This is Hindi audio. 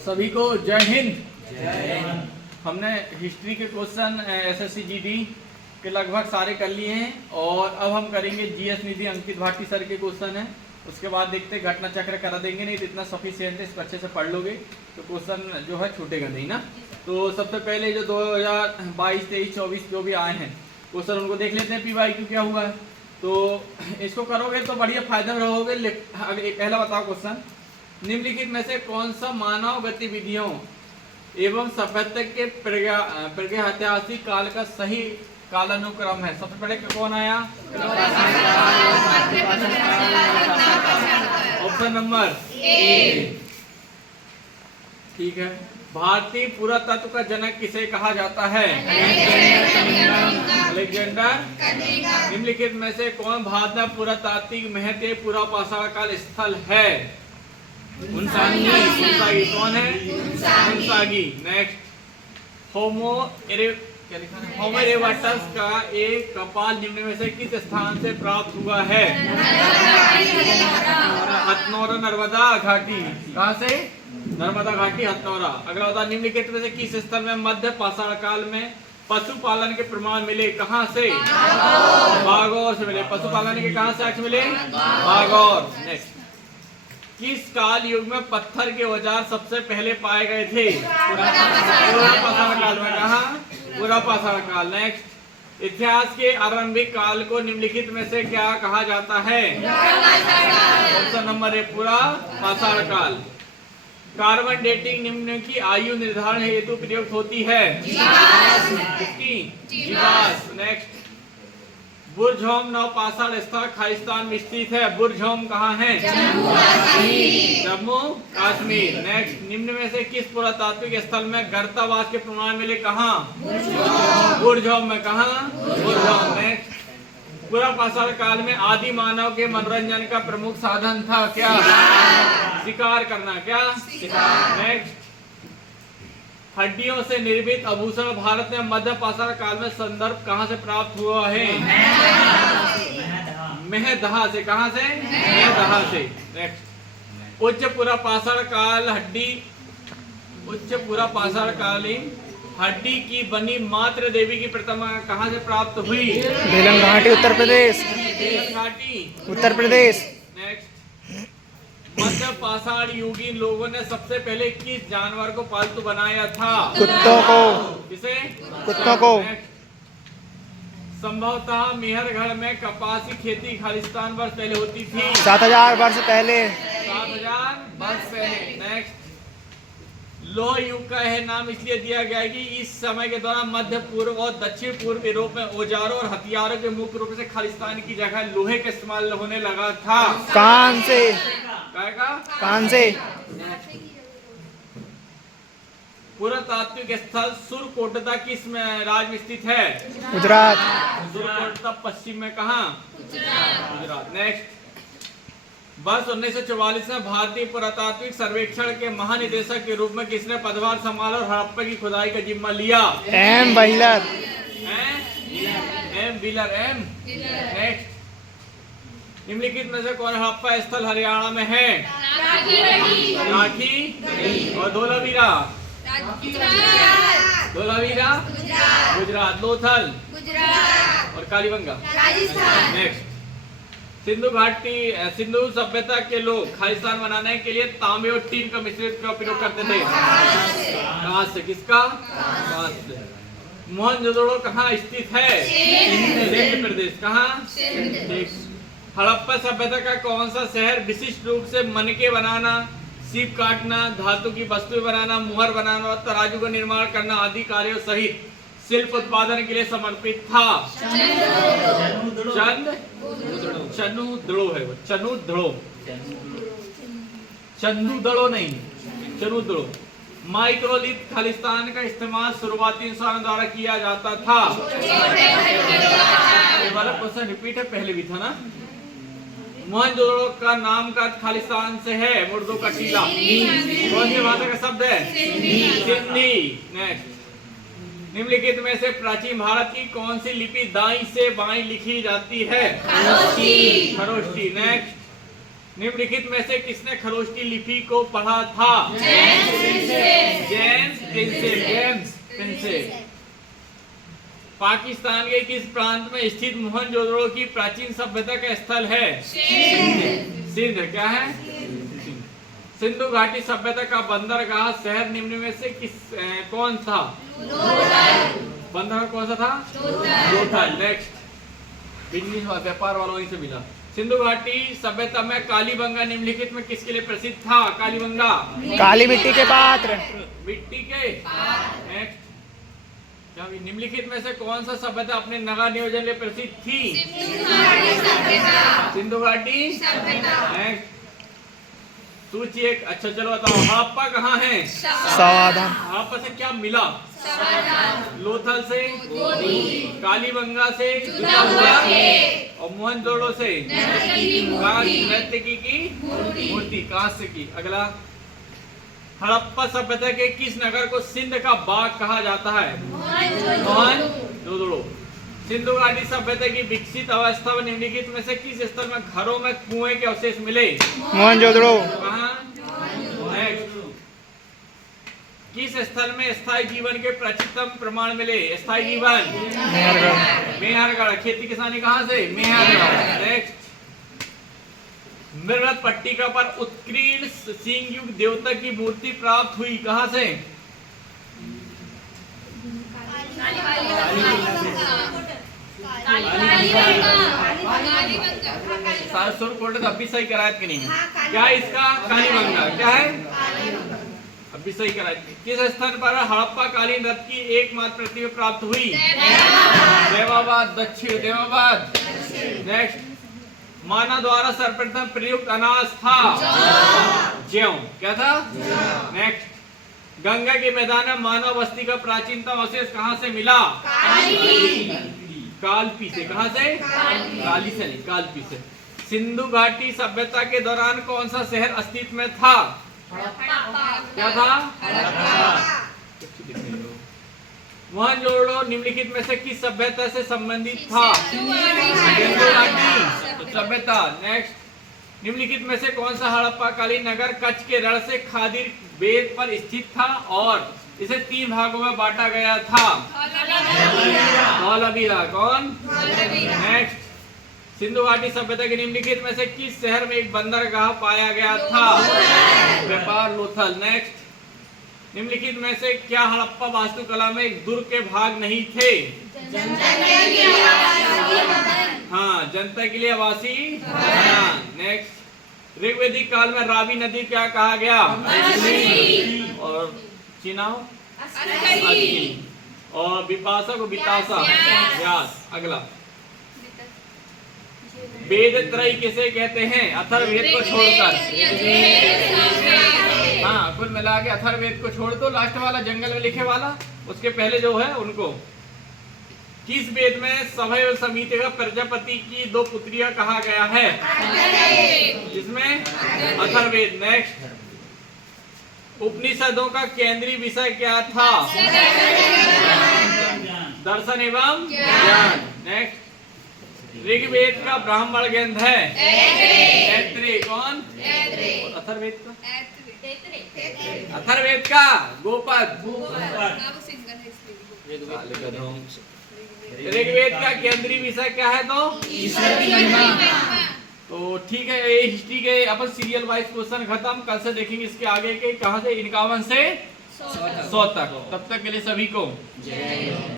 सभी को जय हिंद। हमने हिस्ट्री के क्वेश्चन एसएससी जीडी के लगभग सारे कर लिए हैं और अब हम करेंगे जीएस निधि अंकित भाटी सर के क्वेश्चन है। उसके बाद देखते घटना चक्र करा देंगे, नहीं तो इतना सफिशिएंट है, इसको अच्छे से पढ़ लोगे तो क्वेश्चन जो है छूटेगा नहीं ना। तो सबसे पहले जो 2022, 23, 24 जो भी आए हैं क्वेश्चन उनको देख लेते हैं। PYQ क्या हुआ है तो इसको करोगे तो बढ़िया फायदा में रहोगे। पहला बताओ क्वेश्चन, निम्नलिखित में से कौन सा मानव गतिविधियों एवं सभ्यता के प्रागैतिहासिक काल का सही कालानुक्रम है? सबसे पहले कौन आया? Option number A. ठीक है। भारतीय पुरातत्व का जनक किसे कहा जाता है? अलेक्जेंडर। निम्नलिखित में से कौन भारत में पुरातात्विक महत्व पुरापाषाण काल स्थल है? उनसागी। कौन है? उनसागी। नेक्स्ट, होमो इरेक्टस का एक कपाल निम्न में से किस स्थान से प्राप्त हुआ है? हथनौरा नर्मदा घाटी। कहाँ से? नर्मदा घाटी, हथनौरा। अगला होता, निम्नलिखित में से किस स्थल में मध्य पाषाण काल में पशुपालन के प्रमाण मिले? कहाँ से? बागौर से मिले। पशुपालन के कहाँ से मिले? बागौर। नेक्स्ट, किस काल युग में पत्थर के औजार सबसे पहले पाए गए थे? पुरापाषाण काल में। कहाँ? पुरापाषाण काल। नेक्स्ट, इतिहास के आरंभिक काल को निम्नलिखित में से क्या कहा जाता है? ऑप्शन नंबर ए, पुरापाषाण काल। कार्बन डेटिंग निम्न की आयु निर्धारण हेतु प्रयुक्त होती है? किसकी? जीवाश्म। नेक्स्ट, बुर्जहोम नवपाषाण स्थल खालिस्तान में स्थित है। बुर्जहोम कहाँ है? जम्मू कश्मीर। नेक्स्ट, निम्न में से किस पुरातात्विक स्थल में गर्तावास के प्रमाण मिले? कहाँ? बुर्जहोम में। कहाँ? बुर्जहोम। नेक्स्ट, पुरापाषाण काल में आदि मानव के मनोरंजन का प्रमुख साधन था क्या? शिकार करना। क्या? शिकार। नेक्स्ट, हड्डियों से निर्मित आभूषण भारत में मध्य पाषाण काल में संदर्भ कहाँ से प्राप्त हुआ है? मेहदहा से। कहाँ से? मेहदहा से। नेक्स्ट, उच्च पुरापाषाण काल उच्च पुरापाषाण कालीन हड्डी की बनी मातृ देवी की प्रतिमा कहाँ से प्राप्त हुई? बेलम घाटी, उत्तर प्रदेश। घाटी, उत्तर प्रदेश। नेक्स्ट, मध्य पाषाण युगीन लोगों ने सबसे पहले किस जानवर को पालतू बनाया था? कुत्तों को। किसे? कुत्तों को। संभवतः मेहरगढ़ में कपास की खेती खालिस्तान वर्ष पहले होती थी? 7000 वर्ष पहले। 7000 वर्ष पहले। नेक्स्ट, लोह युग का यह नाम इसलिए दिया गया है कि इस समय के दौरान मध्य पूर्व और दक्षिण पूर्व यूरोप में औजारों और हथियारों के मुख्य रूप से खालिस्तान की जगह लोहे का इस्तेमाल होने लगा था। कान से। कान से। पुरातात्विक स्थल सुरकोटदा किस राज्य में स्थित है? गुजरात। सुरकोटदा पश्चिम में। कहाँ? गुजरात। नेक्स्ट, वर्ष 1944 में भारतीय पुरातात्विक सर्वेक्षण के महानिदेशक के रूप में किसने पदभार संभाला और हड़प्पा की खुदाई का जिम्मा लिया? M Wheeler. M Wheeler. Next, निम्नलिखित में से कौन हड़प्पा स्थल हरियाणा में है? लाठी और धोलावीरा। धोलावीरा गुजरात। लोथल और कालीबंगा राजस्थान। नेक्स्ट, सिंधु सभ्यता के लोग खालिस्तान बनाने के लिए तांबे और टीन का मिश्रित का उपयोग करते थे? कांस्य से। किसका? कांस्य से। मोहनजोदड़ो कहाँ स्थित है? सिंध प्रदेश। कहाँ? हड़प्पा सभ्यता का कौन सा शहर विशिष्ट रूप से मनके बनाना, सीप काटना, धातु की वस्तुएं बनाना, मुहर बनाना और तराजू का निर्माण करना आदि कार्यों सहित शिल्प उत्पादन के लिए समर्पित था? चनुद्रो है वो। चंदुदड़ो नहीं, चनुद्रो। माइक्रोलिथ खालिस्तान का इस्तेमाल शुरुआती इंसानों द्वारा किया जाता था? वाला क्वेश्चन रिपीट है, पहले भी था ना। मोहनजोदड़ो का नाम का खालिस्तान से है। मुर्दों का टीला कौन सी भाषा का शब्द है? सिंधी। नेक्स्ट, निम्नलिखित में से प्राचीन भारत की कौन सी लिपि दाईं से बाईं लिखी जाती है? खरोष्टी। नेक्स्ट, निम्नलिखित में से किसने खरोष्टी लिपि को पढ़ा था? James Prinsep. पाकिस्तान के किस प्रांत में स्थित मोहनजोदड़ो की प्राचीन सभ्यता का स्थल है? सिंध। क्या है? सिंधु घाटी सभ्यता का बंदरगाह शहर निम्न में से कौन था? बंदरगाह कौन सा था? लोथल। नेक्स्ट, बिजनेस व्यापार वालों से मिला। सिंधु घाटी सभ्यता में कालीबंगा निम्नलिखित में किसके लिए प्रसिद्ध था? कालीबंगा काली मिट्टी के पात्र। मिट्टी के। नेक्स्ट, क्या निम्नलिखित में से कौन सा सभ्यता अपने नगर नियोजन लिए प्रसिद्ध थी? सिंधु घाटी। नेक्स्ट, सूची एक। अच्छा चलो बताओ, हड़प्पा कहाँ है? सावधान। हड़प्पा से क्या मिला? लोथल से, कालीबंगा से, और मोहनजोदड़ो से नर्तकी की मूर्ति कांस्य की। अगला, हड़प्पा सभ्यता के किस नगर को सिंध का बाग कहा जाता है? मोहनजोदड़ो। सिंधु घाटी सभ्यता की विकसित अवस्था में निम्नलिखित में से किस स्थल में घरों में कुएं के अवशेष मिले? मोहनजोदड़ो। किस स्थल में स्थायी जीवन के प्राचीनतम प्रमाण मिले? स्थायी जीवन मेहरगढ़। खेती किसानी कहाँ से? मेहरगढ़। नेक्स्ट, मृगत पट्टिका पर उत्कीर्ण सिंह युग देवता की मूर्ति प्राप्त हुई कहाँ से? तो अभी सही कराया कि नहीं? क्या इसका? कालीबंगा। क्या है? अभी सही कराया। किस स्थान पर हड़प्पा कालीन रथ की एकमात्र प्रतिमा प्राप्त हुई? देवाबाद दक्षिण। देवाबाद। नेक्स्ट, मानव द्वारा सर्वप्रथम प्रयुक्त अनाज था? जौ। क्या था? नेक्स्ट, गंगा के मैदान में मानव बस्ती का प्राचीनतम अवशेष कहाँ से मिला? कालपी से। कहाँ से? काली से नहीं, कालपी से। सिंधु घाटी सभ्यता के दौरान कौन सा शहर अस्तित्व में था? क्या था? मोहनजोदड़ो निम्नलिखित में से किस सभ्यता से संबंधित था? सिंधु घाटी सभ्यता। नेक्स्ट, निम्नलिखित में से कौन सा हड़प्पा कालीन नगर कच्छ के रण से खादिर बेद पर स्थित था और इसे 3 भागों में बांटा गया था? धौलावीरा। कौन? नेक्स्ट, सिंधु घाटी सभ्यता के निम्नलिखित में से किस शहर में एक बंदरगाह पाया गया था? व्यापार लोथल। नेक्स्ट, निम्नलिखित में से क्या हड़प्पा वास्तुकला में एक दुर्ग के भाग नहीं थे? हाँ, जनता के लिए आवासीय। नेक्स्ट, ऋग्वेदिक काल में रावी नदी क्या कहा गया? और चिनाव और विपाशा को विताशा। व्यास। अगला, वेद त्रय किसे कहते हैं? अथर्ववेद को छोड़कर। हाँ, कुल मिला के अथर्ववेद को छोड़ दो, लास्ट वाला जंगल में लिखे वाला, उसके पहले जो है उनको। किस वेद में सभय और समिति का प्रजापति की 2 पुत्रियां कहा गया है? जिसमें अथर्ववेद। नेक्स्ट, उपनिषदों का केंद्रीय विषय क्या था? दर्शन एवं ज्ञान। नेक्स्ट, ऋग्वेद का ब्राह्मण ग्रंथ है? तैत्तिरीय। कौन? अथर्ववेद का? अथर्ववेद का गोपद। ऋग्वेद का केंद्रीय विषय क्या है? तो ठीक है, ये हिस्ट्री के अपन सीरियल वाइज क्वेश्चन खत्म। कल से देखेंगे इसके आगे के, कहां से 51 से 100 तक। तब तक के लिए सभी को